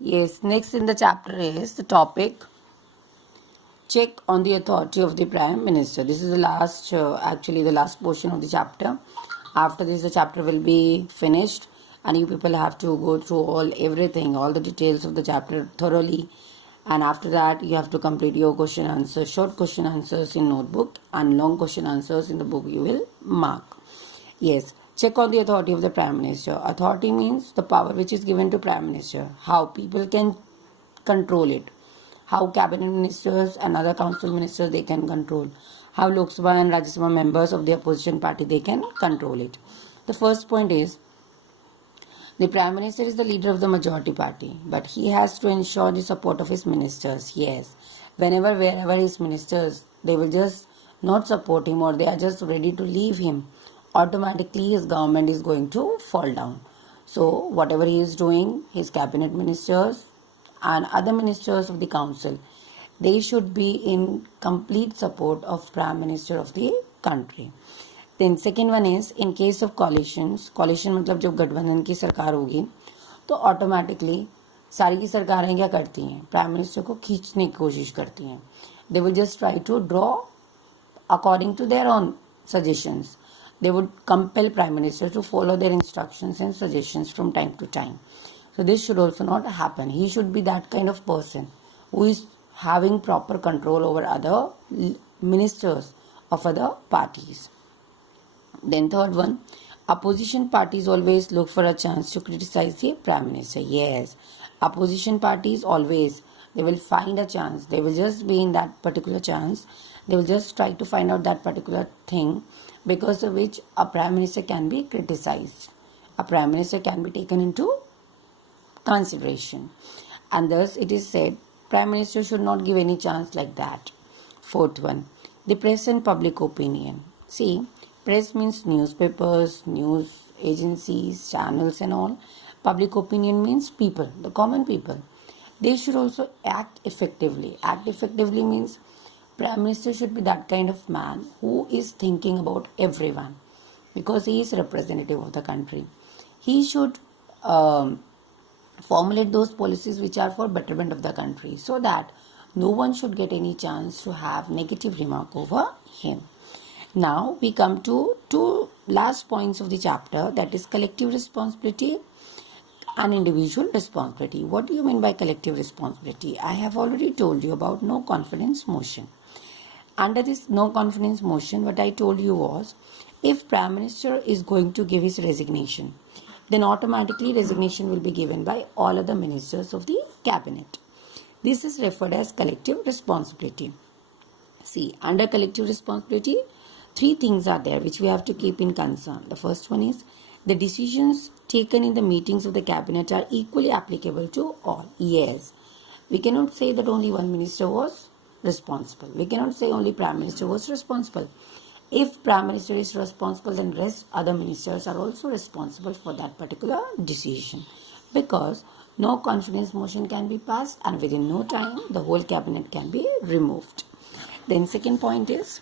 Yes, next in the chapter is the topic check on the authority of the Prime Minister. This is the last, actually, the last portion of the chapter. After this, the chapter will be finished, and you people have to go through everything, all the details of the chapter thoroughly. And after that, you have to complete your question answers, short question answers in notebook, and long question answers in the book you will mark. Yes, check on the authority of the Prime Minister. Authority means the power which is given to Prime Minister, how people can control it, how cabinet ministers and other council ministers they can control, how Lok Sabha and Rajya Sabha members of the opposition party they can control it. The first point is the Prime Minister is the leader of the majority party, but he has to ensure the support of his ministers. Yes, wherever his ministers, they will just not support him or they are just ready to leave him, automatically his government is going to fall down. So, whatever he is doing, his cabinet ministers and other ministers of the council, they should be in complete support of Prime Minister of the country. Then second one is in case of coalition मतलब जब गठबंधन की सरकार होगी तो automatically सारी की सरकारें क्या करती हैं, प्राइम मिनिस्टर को खींचने की कोशिश करती हैं. They will just try to draw according to their own suggestions. They would compel Prime Minister to follow their instructions and suggestions from time to time. So this should also not happen. He should be that kind of person who is having proper control over other ministers of other parties. Then third one, opposition parties always look for a chance to criticize the Prime Minister. Yes, opposition parties always, they will find a chance. They will just be in that particular chance. They will just try to find out that particular thing because of which a Prime Minister can be criticized. A Prime Minister can be taken into consideration. And thus it is said, Prime Minister should not give any chance like that. Fourth one, the press and public opinion. See, press means newspapers, news agencies, channels and all. Public opinion means people, the common people. They should also act effectively. Act effectively means Prime Minister should be that kind of man who is thinking about everyone because he is representative of the country. He should formulate those policies which are for betterment of the country so that no one should get any chance to have negative remark over him. Now we come to two last points of the chapter, that is collective responsibility and individual responsibility. What do you mean by collective responsibility? I have already told you about no confidence motion. Under this no confidence motion, what I told you was, if Prime Minister is going to give his resignation, then automatically resignation will be given by all other ministers of the cabinet. This is referred as collective responsibility. See, under collective responsibility, three things are there which we have to keep in concern. The first one is the decisions taken in the meetings of the cabinet are equally applicable to all. Yes, we cannot say that only one minister was responsible. We cannot say only Prime Minister was responsible. If Prime Minister is responsible, then rest other ministers are also responsible for that particular decision, because no confidence motion can be passed and within no time the whole cabinet can be removed. Then second point is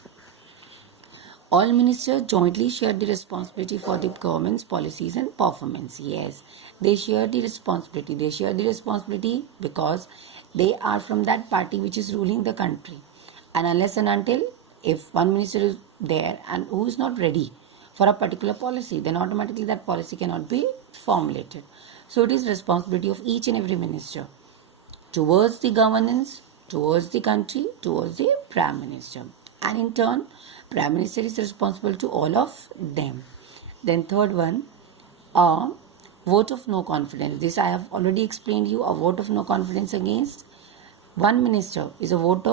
all ministers jointly share the responsibility for the government's policies and performance. Yes, they share the responsibility. They share the responsibility because they are from that party which is ruling the country. And unless and until if one minister is there and who is not ready for a particular policy, then automatically that policy cannot be formulated. So it is responsibility of each and every minister towards the governance, towards the country, towards the Prime Minister. And in turn, Prime Minister is responsible to all of them. Then third one, a vote of no confidence. This I have already explained you. A vote of no confidence against one minister is a vote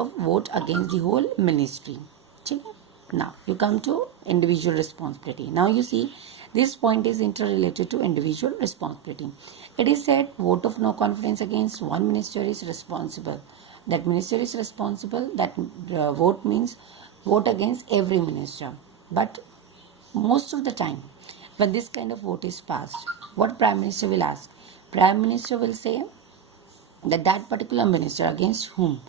against the whole ministry. Now you come to individual responsibility. Now you see, this point is interrelated to individual responsibility. It is said vote of no confidence against one minister is responsible. That minister is responsible. That vote means vote against every minister. But most of the time, when this kind of vote is passed, what Prime Minister will ask? Prime Minister will say that that particular minister against whom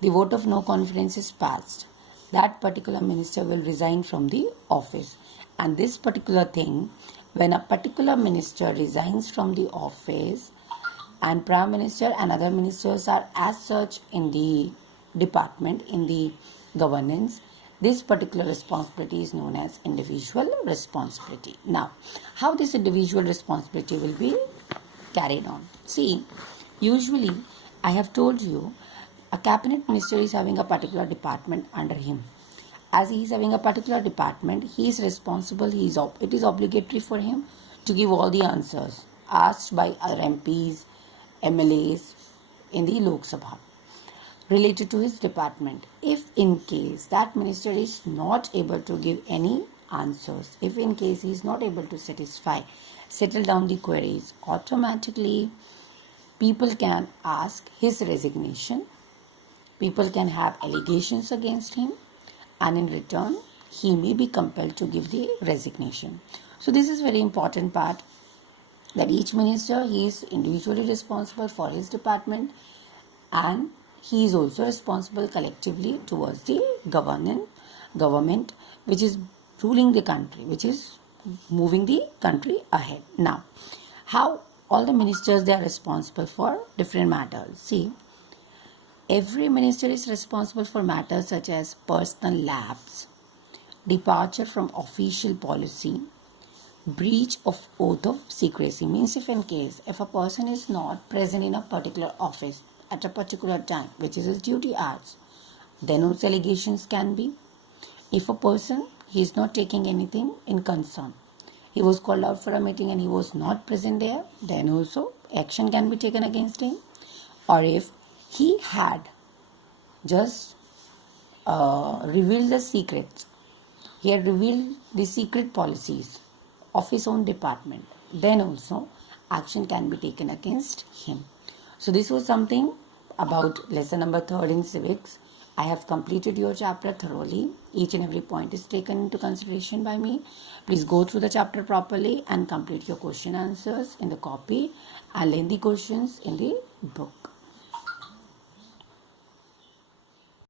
the vote of no confidence is passed, that particular minister will resign from the office. And this particular thing, when a particular minister resigns from the office, and Prime Minister and other ministers are as such in the department, in the governance. This particular responsibility is known as individual responsibility. Now, how this individual responsibility will be carried on? See, usually I have told you a cabinet minister is having a particular department under him. As he is having a particular department, he is responsible, it is obligatory for him to give all the answers asked by other MPs, MLAs in the Lok Sabha related to his department. If in case that minister is not able to give any answers, if in case he is not able to settle down the queries, automatically people can ask his resignation, people can have allegations against him, and in return he may be compelled to give the resignation. So this is very important part, that each minister, he is individually responsible for his department, and he is also responsible collectively towards the government which is ruling the country, which is moving the country ahead. Now, how all the ministers, they are responsible for different matters. See, every minister is responsible for matters such as personal lapse, departure from official policy, breach of oath of secrecy. Means if a person is not present in a particular office at a particular time, which is his duty hours, then also allegations can be. If a person, he is not taking anything in concern, he was called out for a meeting and he was not present there, then also action can be taken against him. Or if he had just revealed the secrets, he had revealed the secret policies of his own department, then also action can be taken against him. So this was something about lesson number 3 in civics. I have completed your chapter thoroughly. Each and every point is taken into consideration by me. Please go through the chapter properly and complete your question answers in the copy and lengthy questions in the book.